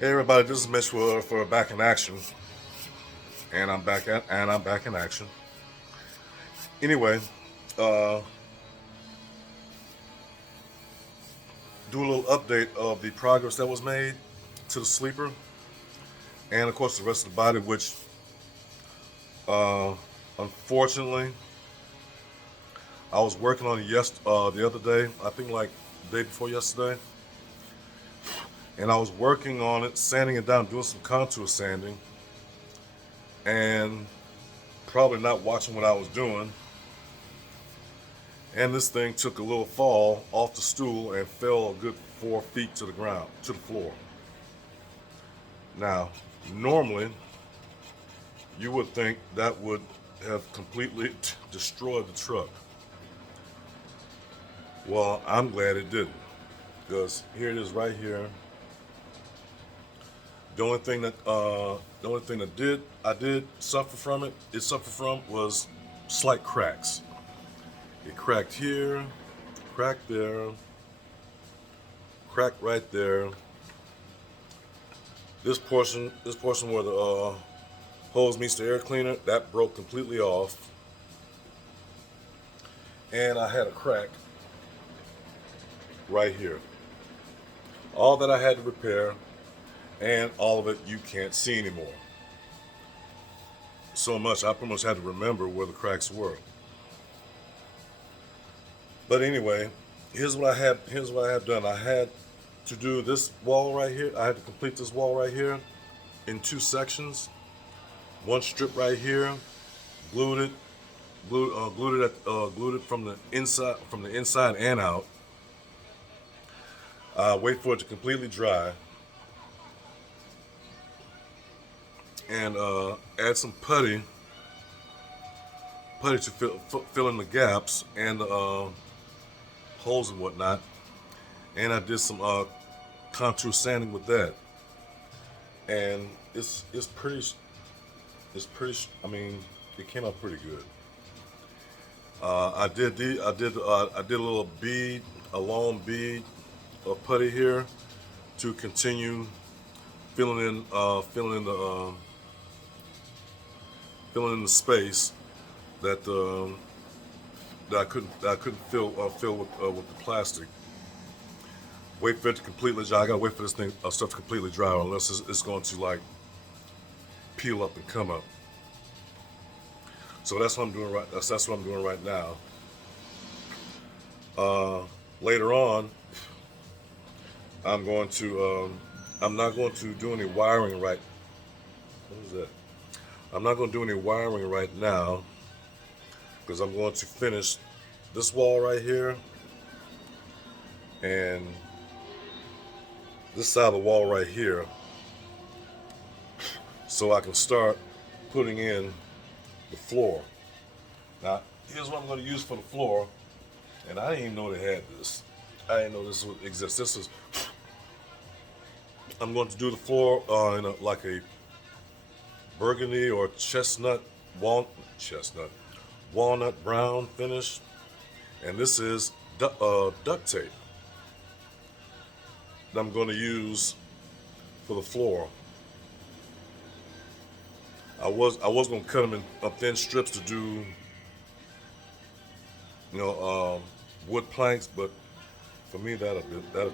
Hey everybody, this is Mitch for Back in Action, and I'm back in action. Anyway, uh, do a little update of the progress that was made to the sleeper, and of course the rest of the body, which uh, unfortunately I was working on it the other day. I think like the day before yesterday, and I was working on it, sanding it down, doing some contour sanding, and probably not watching what I was doing. And this thing took a little fall off the stool and fell a good 4 feet to the ground, to the floor. Now, normally, you would think that would have completely destroyed the truck. Well, I'm glad it didn't, because here it is right here. The only thing that I did suffer from it suffered from was slight cracks. It cracked here, cracked there, cracked right there. This portion where the hose meets the air cleaner, that broke completely off, and I had a crack right here. All that I had to repair, and all of it you can't see anymore. So much I pretty much had to remember where the cracks were. But anyway, Here's what I have done. I had to do this wall right here. I had to complete this wall right here in two sections. One strip right here, glued it, glued it from the inside and out. Wait for it to completely dry, and add some putty to fill in the gaps and the holes and whatnot. And I did some contour sanding with that, and it's pretty. I mean, it came out pretty good. I did a little bead, a long bead of putty here to continue filling in the space that that I couldn't fill with the plastic. Wait for it to completely dry. I gotta wait for this thing stuff to completely dry, or unless it's going to like peel up and come up. So that's what I'm doing right. That's what I'm doing right now. Later on, I'm going to. I'm not going to do any wiring right. What is that? I'm not going to do any wiring right now because I'm going to finish this wall right here and this side of the wall right here, so I can start putting in the floor. Now, here's what I'm going to use for the floor, and I didn't even know they had this. I didn't know this would exist. I'm going to do the floor in like a burgundy or chestnut walnut brown finish, and this is duct tape that I'm going to use for the floor. I was going to cut them in thin strips to do wood planks, but for me that'd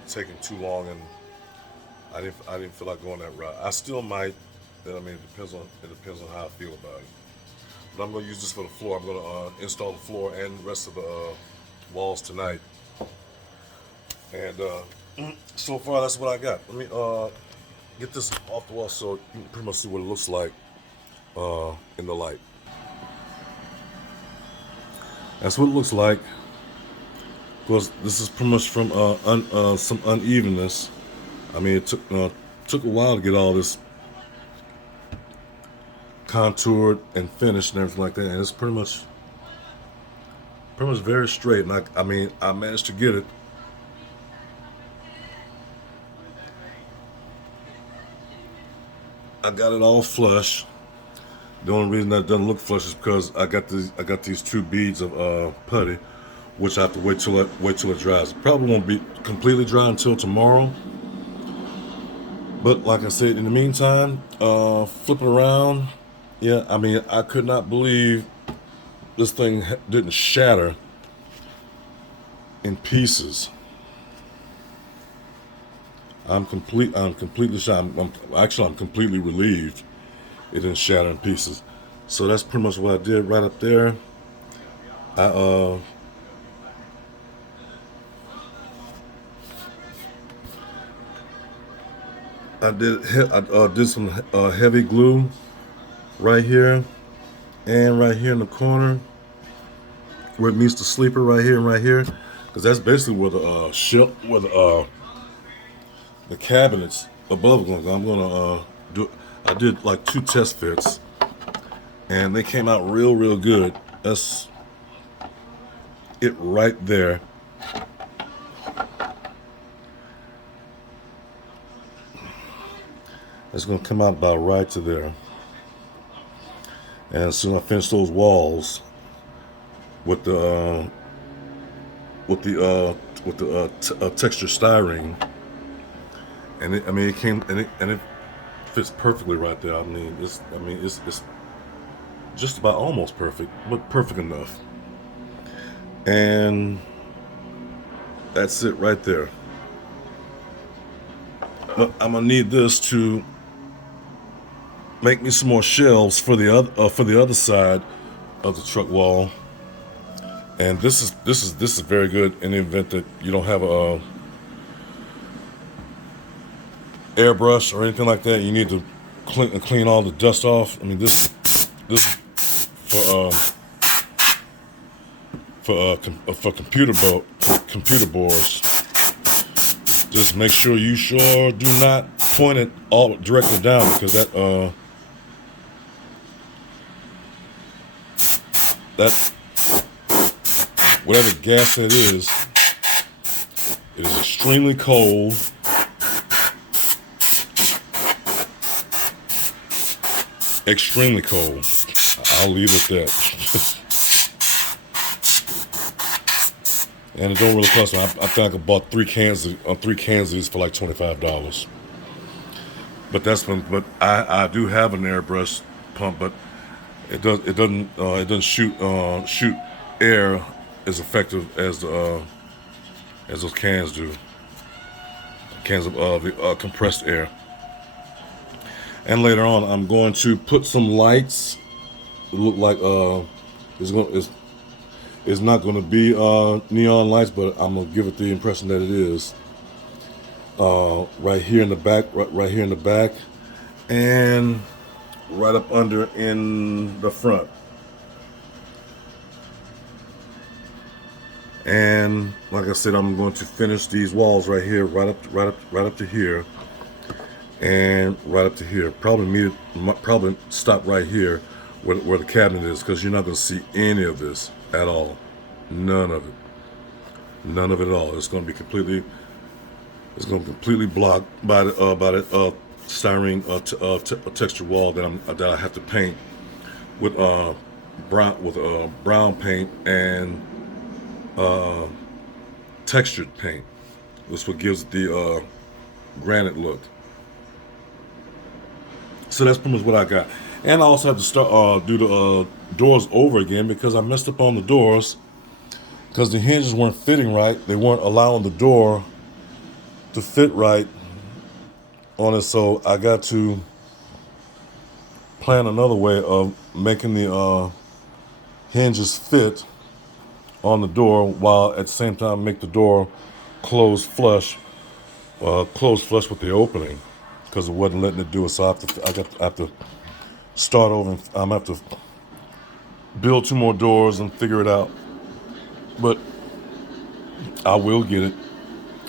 taken too long, and I didn't feel like going that route. I still might. I mean, it depends on how I feel about it. But I'm going to use this for the floor. I'm going to install the floor and the rest of the walls tonight. And so far, that's what I got. Let me get this off the wall so you can pretty much see what it looks like in the light. That's what it looks like. Of course, this is pretty much from some unevenness. I mean, it took a while to get all this contoured and finished and everything like that, and it's pretty much very straight. And I mean, I managed to get it. I got it all flush. The only reason that it doesn't look flush is because I got these two beads of putty, which I have to wait till it dries. It probably won't be completely dry until tomorrow, But like I said, in the meantime, flip it around. Yeah, I mean, I could not believe this thing didn't shatter in pieces. I'm completely shocked. I'm completely relieved it didn't shatter in pieces. So that's pretty much what I did right up there. I I did some heavy glue right here and right here in the corner where it meets the sleeper, right here and right here, because that's basically where the shelf, where the cabinets above are going to go. I'm gonna do. I did like 2 test fits, and they came out real good. That's it right there. It's gonna come out about right to there. And as soon as I finish those walls with the with the texture styrene, and it came and it fits perfectly right there. It's just about almost perfect, but perfect enough. And that's it right there. But I'm gonna need this to make me some more shelves for the other side of the truck wall. And this is very good in the event that you don't have a airbrush or anything like that. You need to clean all the dust off. I mean, this for computer boards. Just make sure you sure do not point it all directly down, because that whatever gas that is, it is extremely cold. Extremely cold. I'll leave it at that. And it don't really cost me. I think I bought 3 cans of these for like $25. But but I do have an airbrush pump, but it doesn't shoot air as effective as those cans do. Cans of the compressed air. And later on, I'm going to put some lights. It look like it's not going to be neon lights, but I'm gonna give it the impression that it is. Right here in the back, right here in the back, and right up under in the front. And like I said, I'm going to finish these walls right here, right up to here, and right up to here. Probably stop right here where the cabinet is, because you're not going to see any of this at all. None of it at all. It's going to be completely blocked by the styrene texture wall that I have to paint with brown paint and textured paint. That's what gives the granite look. So that's pretty much what I got. And I also have to start do the doors over again, because I messed up on the doors, because the hinges weren't fitting right. They weren't allowing the door to fit right on it. So I got to plan another way of making the hinges fit on the door, while at the same time make the door close flush with the opening, because it wasn't letting it do it. So I have to start over, and I'm gonna have to build 2 more doors and figure it out. But I will get it.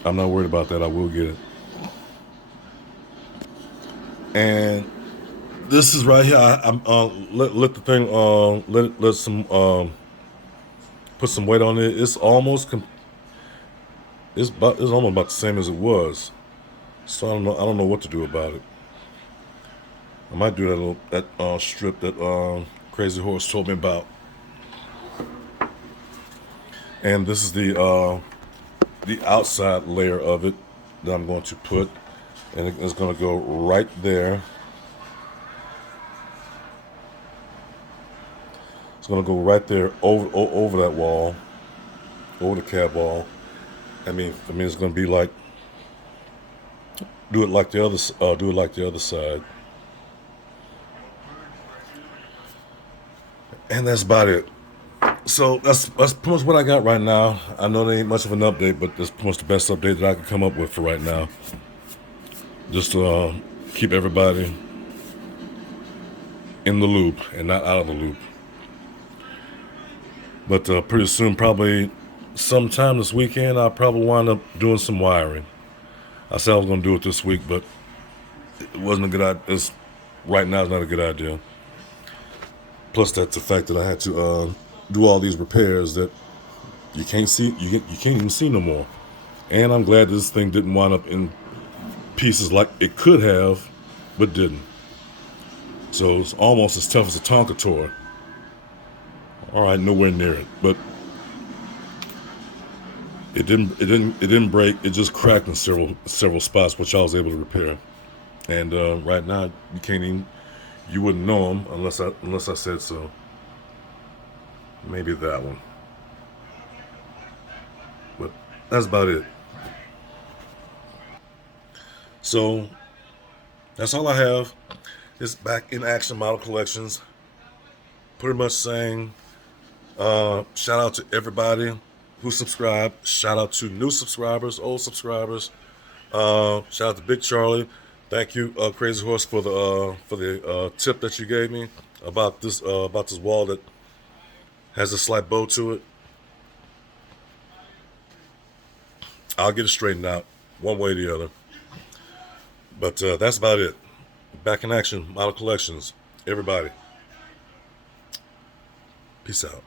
I'm not worried about that. I will get it. And this is right here. I'm let the thing let some put some weight on it. It's almost it's almost about the same as it was. So I don't know what to do about it. I might do that strip that Crazy Horse told me about. And this is the outside layer of it that I'm going to put. and it's going to go right there. It's going to go right there over that wall, over the cab wall. I mean, it's going to be like do it like the other side, and that's about it. So that's pretty much what I got right now. I know there ain't much of an update, but that's pretty much the best update that I can come up with for right now. Just to keep everybody in the loop and not out of the loop. But pretty soon, probably sometime this weekend, I'll probably wind up doing some wiring. I said I was going to do it this week, but it wasn't a good idea. Right now, it's not a good idea. Plus, that's the fact that I had to do all these repairs that you can't see. You can't even see no more. And I'm glad this thing didn't wind up in pieces like it could have, but didn't. So it's almost as tough as a Tonka toy. All right, nowhere near it, but it didn't break. It just cracked in several spots, which I was able to repair. And right now, you wouldn't know them unless I said so. Maybe that one, but that's about it. So that's all I have. It's back in action model collections. Pretty much saying shout out to everybody who subscribed. Shout out to new subscribers, old subscribers. Shout out to Big Charlie. Thank you, Crazy Horse, for the tip that you gave me about this wall that has a slight bow to it. I'll get it straightened out one way or the other. But that's about it. Back in action, model collections. Everybody, peace out.